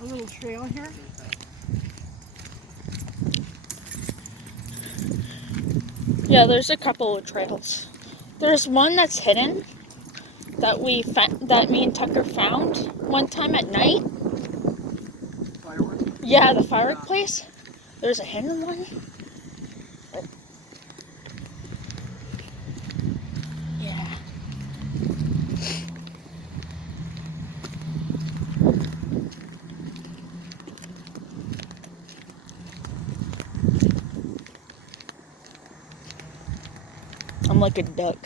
a little trail here. Yeah, there's a couple of trails. There's one that's hidden that that me and Tucker found one time at night. Fireworks? Yeah, the firework place. There's a hidden one. But yeah. I'm like a duck.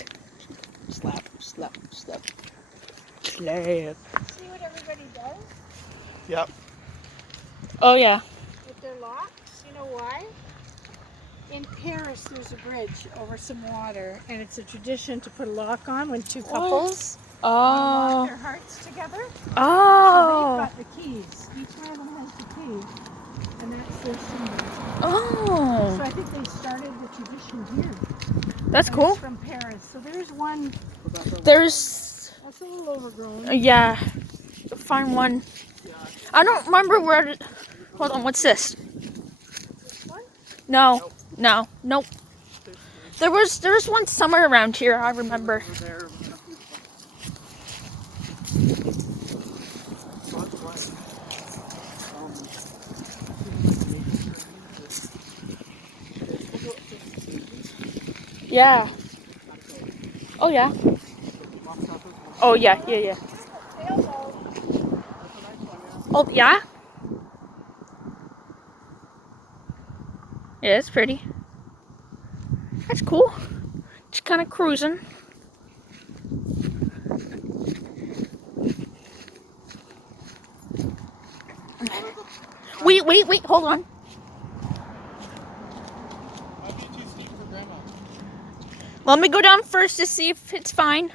Slap, slap, slap. Slap. See what everybody does Yep. Oh yeah. with their locks? You know why? In Paris, there's a bridge over some water, and it's a tradition to put a lock on when two couples lock Oh. their hearts together. So Oh. they've got the keys. Each one of them has the key, and that's their symbol. Oh. So I think they started the tradition here. That's And cool. it's from Paris. So there's one. There's. That's a little overgrown. Yeah. Find one. I don't remember where. Hold on. What's this? This one? No. No. Nope. There was one somewhere around here. I remember. Yeah. Oh yeah. Oh yeah. Yeah. Yeah. Oh yeah. Yeah, it's pretty. That's cool. Just kind of cruising. Wait, hold on. Might be too steep for Grandma. Let me go down first to see if it's fine.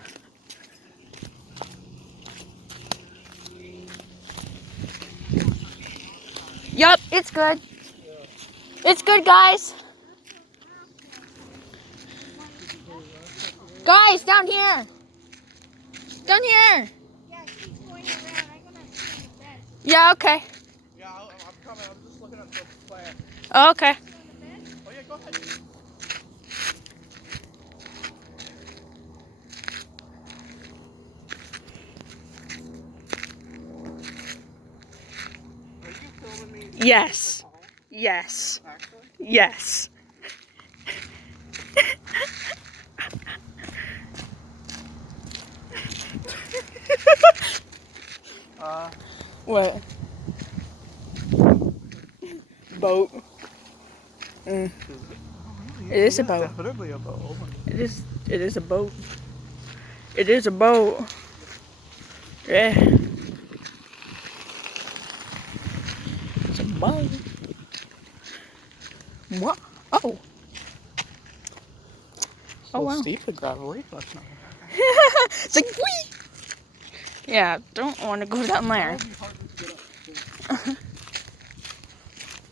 Yup, it's good. It's good, guys. Guys, down here. Down here. Yeah, keep going around. I'm gonna see the bed. Yeah, okay. Yeah, I'm coming. I'm just looking at the plan. Okay. Oh yeah, go ahead. Are you filming me? Yes. Yes. Actually? Yes. What? Boat. It is a boat. Definitely a boat. It is a boat. It is a boat. Yeah. It's a boat. What? Oh. So wow. steep and gravelly. That's not. It's like wee. Yeah, don't want to go down there. It'll be hard to get up.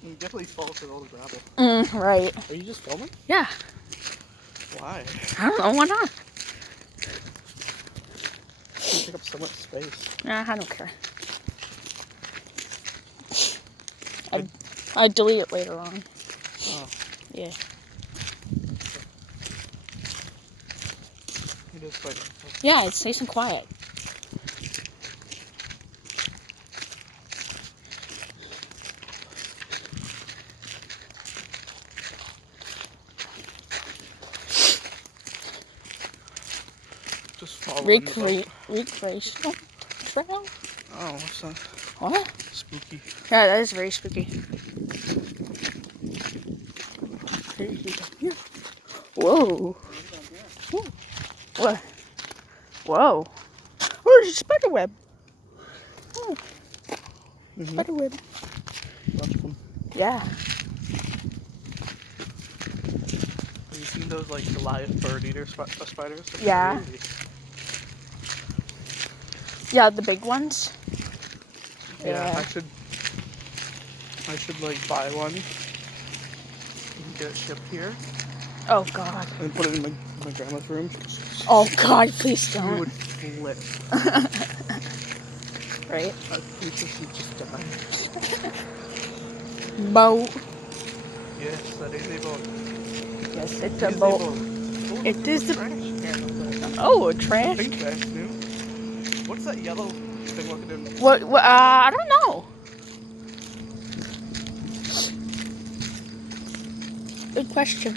You definitely fall to all the gravel. Right. Are you just filming? Yeah. Why? I don't know. Why not? You take up so much space. Nah, I don't care. I delete it later on. Oh. Yeah. It is quite. Yeah, it's nice and quiet. Just follow. Recreational trail? Oh, what's that? What? Spooky. Yeah, that is very spooky. Whoa. What? Whoa. Oh, there's a spider web. Oh. Spider web. Bunch of them. Yeah. Have you seen those like Goliath bird eater spiders? That's Yeah. crazy. Yeah, the big ones. Yeah, Yeah. I should like buy one and get it shipped here Oh, God. and put it in my grandma's room. Oh, God, please She don't. would flip. right? I think this is just dying. Boat. Yes, that is a boat. Yes, it's It a is boat. Oh, It look, is there's a- trash can over there. Oh, a The trash. pink bags new. What's that yellow thing looking in? What? I don't know. Good question.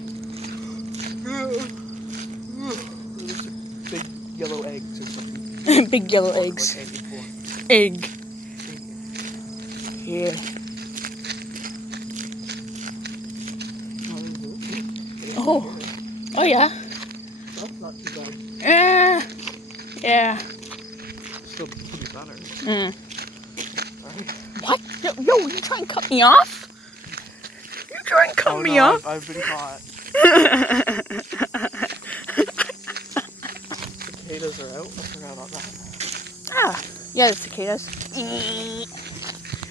There's big yellow eggs or something. Big yellow Or eggs. Like egg before. Egg. Yeah. Oh. Oh yeah. That's not too bad. Yeah. Still pretty better. Mm. Right? What? Yo, you trying to cut me off? You trying to cut Oh me no, off? I've been caught. Cicadas are out. I forgot about that. Ah. Yeah, the cicadas.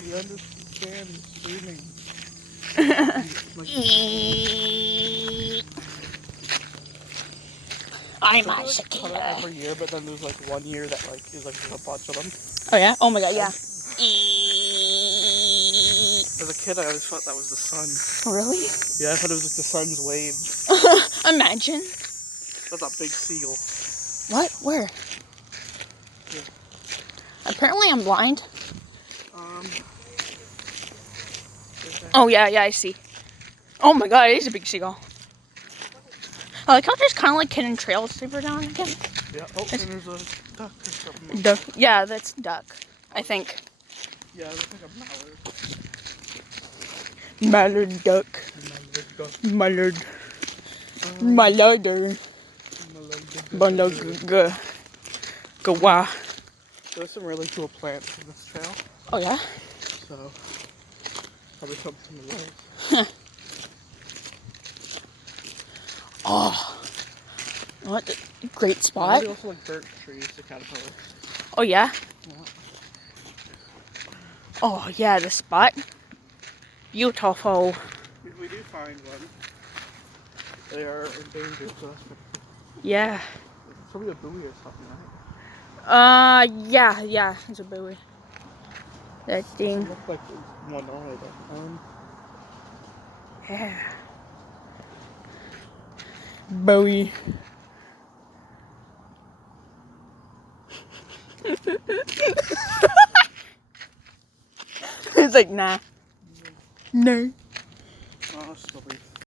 We understand screaming. I'm a Cut it cicada. every year, but then there's like 1 year that like is like there's a bunch of them. Oh yeah? Oh my god, yeah. As a kid, I always thought that was the sun. Oh, really? Yeah, I thought it was like the sun's waves. Imagine. That's a big seal. What? Where? Yeah. Apparently I'm blind. There's that. Oh yeah, I see. Oh my god, it is a big seagull. I like how there's kind of like hidden trails further down again. Yeah. Oh, and there's a duck or something. Duck. Yeah, that's duck. I think. Yeah, it looks like a mallard. Mallard duck. Mallard duck. Mallard. Mallard. Mallard. Gawa. There's some really cool plants in this trail, Oh yeah? so probably some of those. Oh. What a great spot. There's also like birch trees, the caterpillar. Oh yeah? Yeah. Oh yeah, the spot. Beautiful. If we do find one, they are endangered, so that's pretty cool. Yeah. It's probably a buoy or something, right? Yeah, it's a buoy. That It thing. looks like one eye, but Yeah. Bowie. It's like, nah. No. oh, still be